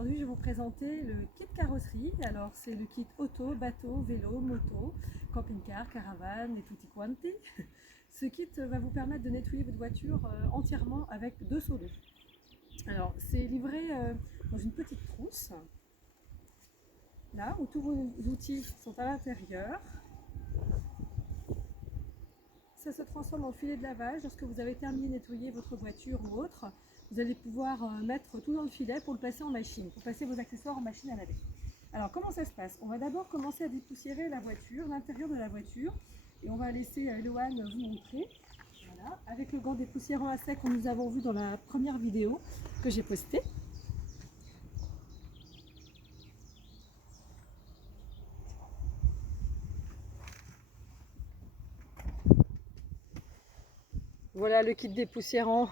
aujourd'hui je vais vous présenter le kit carrosserie. Alors c'est le kit auto, bateau, vélo, moto, camping-car, caravane et tutti quanti. Ce kit va vous permettre de nettoyer votre voiture entièrement avec 2 seaux d'eau. Alors c'est livré dans une petite trousse, là où tous vos outils sont à l'intérieur. Ça se transforme en filet de lavage. Lorsque vous avez terminé de nettoyer votre voiture ou autre, vous allez pouvoir mettre tout dans le filet pour le placer en machine, pour passer vos accessoires en machine à laver. Alors comment ça se passe? On va d'abord commencer à dépoussiérer la voiture, l'intérieur de la voiture, et on va laisser Eloane vous montrer. Voilà, avec le gant dépoussiérant à sec que nous avons vu dans la première vidéo que j'ai postée. Voilà le kit dépoussiérant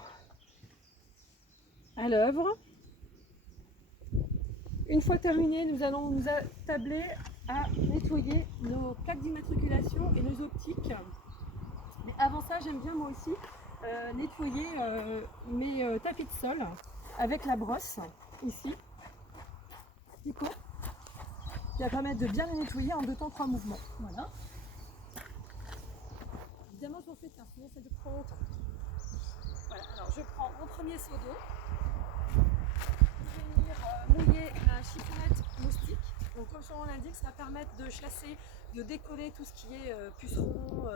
à l'œuvre. Une fois terminé, nous allons nous attabler à nettoyer nos plaques d'immatriculation et nos optiques. Mais avant ça, j'aime bien moi aussi nettoyer mes tapis de sol avec la brosse, ici, qui va permettre de bien les nettoyer en 2 temps 3 mouvements. Voilà. Évidemment, j'en fais qu'un, sinon ça prend longtemps. Voilà, alors je prends mon premier seau d'eau. Je vais venir mouiller la chiffonnette moustique. Donc comme son nom l'indique, ça va permettre de chasser, de décoller tout ce qui est puceron,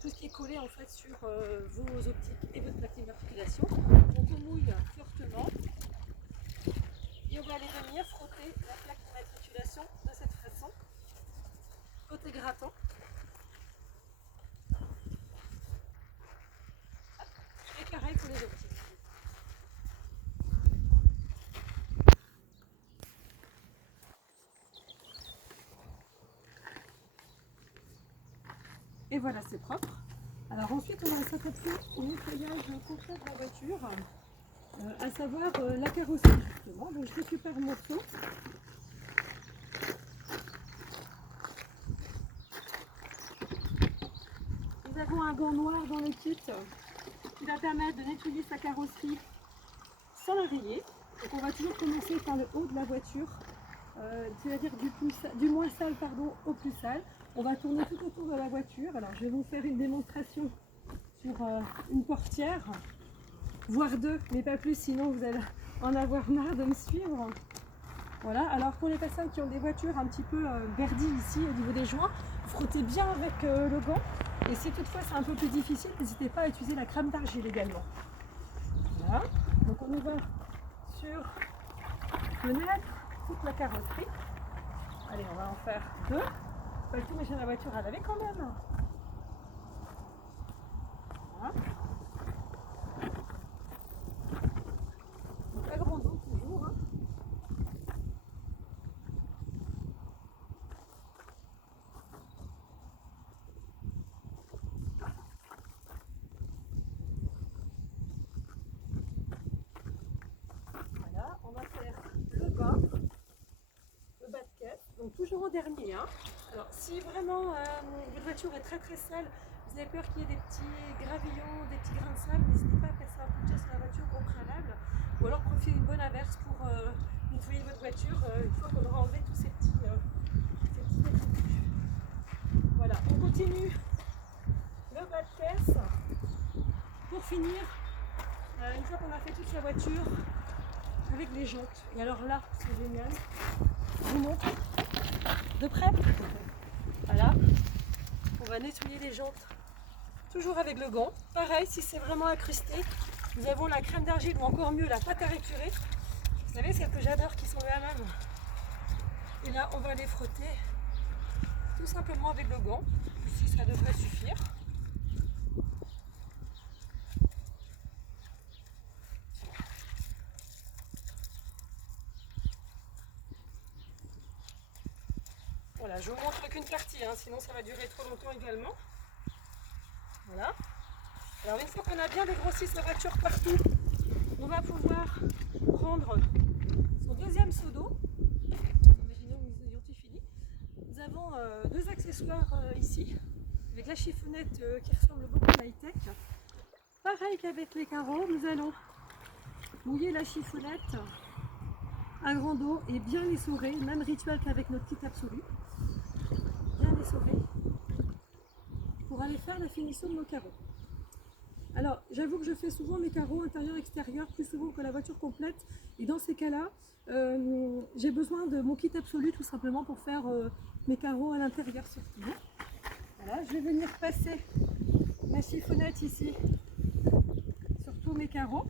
tout ce qui est collé en fait sur vos optiques et votre plaque d'immatriculation. Donc on mouille fortement et on va aller venir frotter la plaque d'immatriculation de cette façon, côté grattant. Et pareil pour les optiques. Et voilà, c'est propre. Alors ensuite, on va s'attaquer au nettoyage complet de la voiture, à savoir la carrosserie justement. Donc je récupère mon seau. Nous avons un gant noir dans le kit qui va permettre de nettoyer sa carrosserie sans la rayer. Donc on va toujours commencer par le haut de la voiture, c'est-à-dire du moins sale au plus sale. On va tourner tout autour de la voiture. Alors je vais vous faire une démonstration sur une portière, voire 2, mais pas plus, sinon vous allez en avoir marre de me suivre. Voilà, alors pour les personnes qui ont des voitures un petit peu verdies ici au niveau des joints, frottez bien avec le gant. Et si toutefois c'est un peu plus difficile, n'hésitez pas à utiliser la crème d'argile également. Voilà, donc on y va sur le nez, toute la carrosserie. Allez, on va en faire 2. Pas tout mettre la voiture à laver quand même. Voilà. Donc agrandons toujours. Hein. Voilà, on va faire le bas, le bas de caisse, donc toujours au dernier. Hein. Alors si vraiment votre voiture est très très sale, vous avez peur qu'il y ait des petits gravillons, des petits grains de sable, n'hésitez pas à passer un coup de sur la voiture au préalable, ou alors profitez d'une bonne averse pour nettoyer votre voiture une fois qu'on aura enlevé tous ces petits détritus. Voilà, on continue le bas de caisse pour finir, une fois qu'on a fait toute la voiture, avec les jantes. Et alors là, c'est génial, je vous montre de près. Voilà, on va nettoyer les jantes toujours avec le gant. Pareil, si c'est vraiment incrusté, nous avons la crème d'argile ou encore mieux la pâte à récurer. Vous savez, celle que j'adore qui sont la même. Et là, on va les frotter tout simplement avec le gant. Ici, ça devrait suffire. Voilà, je vous montre qu'une partie, hein, sinon ça va durer trop longtemps également. Voilà. Alors une fois qu'on a bien dégrossi sa voiture partout, on va pouvoir prendre son deuxième seau d'eau. Imaginons que nous ayons tout fini. Nous avons 2 accessoires ici, avec la chiffonnette qui ressemble beaucoup à high-tech. Pareil qu'avec les carreaux, nous allons mouiller la chiffonnette un grand dos et bien essoré, même rituel qu'avec notre kit absolu. Bien essoré pour aller faire la finition de nos carreaux. Alors, j'avoue que je fais souvent mes carreaux intérieur-extérieur plus souvent que la voiture complète. Et dans ces cas-là, j'ai besoin de mon kit absolu tout simplement pour faire mes carreaux à l'intérieur surtout. Voilà, je vais venir passer ma chiffonnette ici sur tous mes carreaux.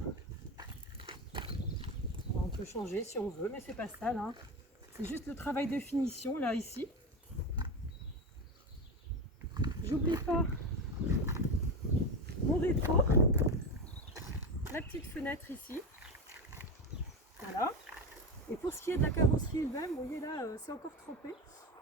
On peut changer si on veut, mais c'est pas sale, hein. C'est juste le travail de finition là ici. J'oublie pas mon rétro, la petite fenêtre ici. Voilà. Et pour ce qui est de la carrosserie elle-même, vous voyez là, c'est encore trempé.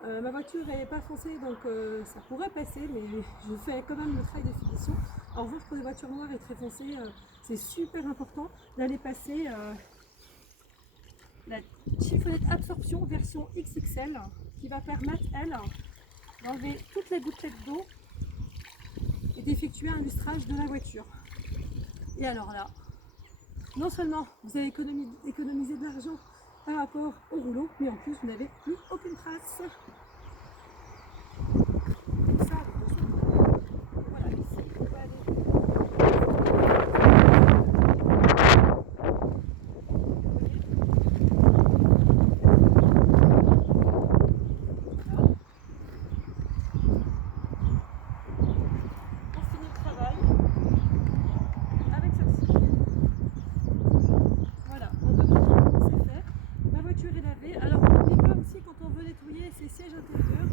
Ma voiture n'est pas foncée, donc ça pourrait passer, mais je fais quand même le travail de finition. En revanche, pour les voitures noires et très foncées, c'est super important d'aller passer la chiffonnette absorption version XXL qui va permettre, elle, d'enlever toutes les gouttelettes d'eau et d'effectuer un lustrage de la voiture. Et alors là, non seulement vous avez économisé de l'argent par rapport au rouleau, mais en plus vous n'avez plus aucune trace. Ça, voilà, ici on va aller. Ces sièges intérieurs,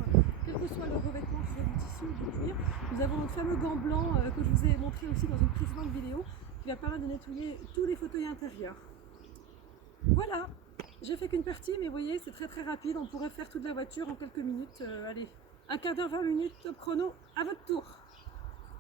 quel que soit le revêtement, que ce soit du tissu ou du cuir. Nous avons notre fameux gant blanc que je vous ai montré aussi dans une précédente vidéo qui va permettre de nettoyer tous les fauteuils intérieurs. Voilà, j'ai fait qu'une partie, mais vous voyez, c'est très rapide. On pourrait faire toute la voiture en quelques minutes. Allez, un quart d'heure, 20 minutes, top chrono, à votre tour.